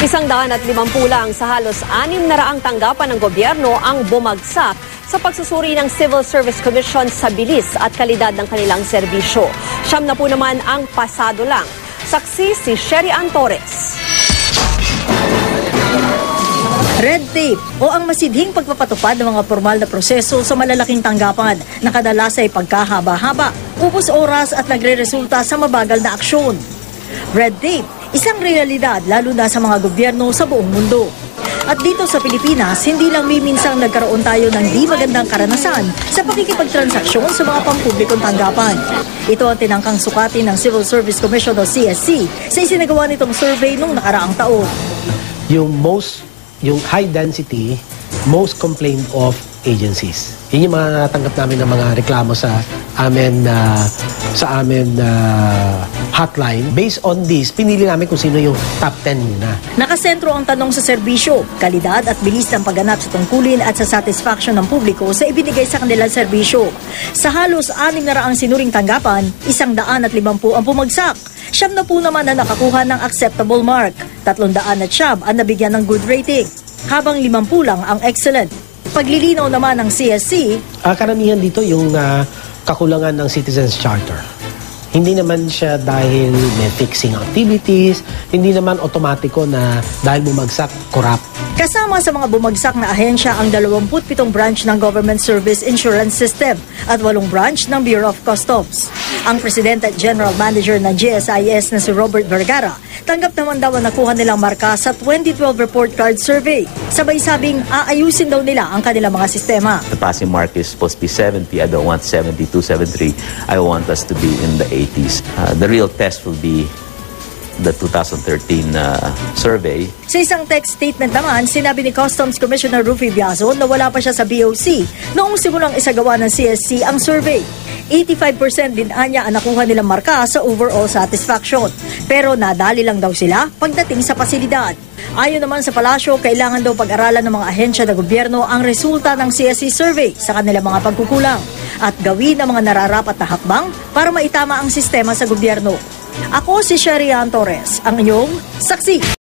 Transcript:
150 lang sa halos 600 tanggapan ng gobyerno ang bumagsak sa pagsusuri ng Civil Service Commission sa bilis at kalidad ng kanilang serbisyo. 70 naman ang pasado lang. Saksi si Sherry Ann Torres. Red tape o ang masidhing pagpapatupad ng mga formal na proseso sa malalaking tanggapan na kadalas ay pagkahaba-haba, ubos oras at nagre-resulta sa mabagal na aksyon. Red tape, isang realidad lalo na sa mga gobyerno sa buong mundo. At dito sa Pilipinas, hindi lang miminsang nagkaroon tayo ng di magandang karanasan sa pakikipagtransaksyon sa mga pampublikong tanggapan. Ito ang tinangkang sukatin ng Civil Service Commission o CSC sa isinagawa nitong survey noong nakaraang taon. Yung high density, most complained of agencies. Yun yung mga natanggap namin ng mga reklamo sa amin hotline. Based on this, pinili namin kung sino yung top 10 muna. Nakasentro ang tanong sa serbisyo, kalidad at bilis ng pagganap sa tungkulin at sa satisfaction ng publiko sa ibinigay sa kanilang serbisyo. Sa halos 600 sinuring tanggapan, 150 ang pumagsak. 70 naman na nakakuha ng acceptable mark. 300 ang nabigyan ng good rating. Habang 50 lang ang excellent. Paglilinaw naman ng CSC, karamihan dito yung kakulangan ng Citizens Charter. Hindi naman siya dahil may fixing activities, hindi naman otomatiko na dahil bumagsak, corrupt. Kasama sa mga bumagsak na ahensya ang 27 branch ng Government Service Insurance System at 8 branch ng Bureau of Customs. Ang President at General Manager ng GSIS na si Robert Vergara, tanggap naman daw ang nakuha nilang marka sa 2012 report card survey. Sabay sabing aayusin daw nila ang kanilang mga sistema. The passing mark is supposed to be 70. I don't want 72, 73. I want us to be in the 80s. The real test will be the 2013 survey. Sa isang text statement naman, sinabi ni Customs Commissioner Rufy Biazon na wala pa siya sa BOC noong simulang isagawa ng CSC ang survey. 85% din anya ang nakuha nilang marka sa overall satisfaction. Pero nadali lang daw sila pagdating sa pasilidad. Ayon naman sa palasyo, kailangan daw pag-aralan ng mga ahensya ng gobyerno ang resulta ng CSC survey sa kanilang mga pagkukulang at gawin ang mga nararapat na hakbang para maitama ang sistema sa gobyerno. Ako si Sherry Ann Torres, ang inyong saksi.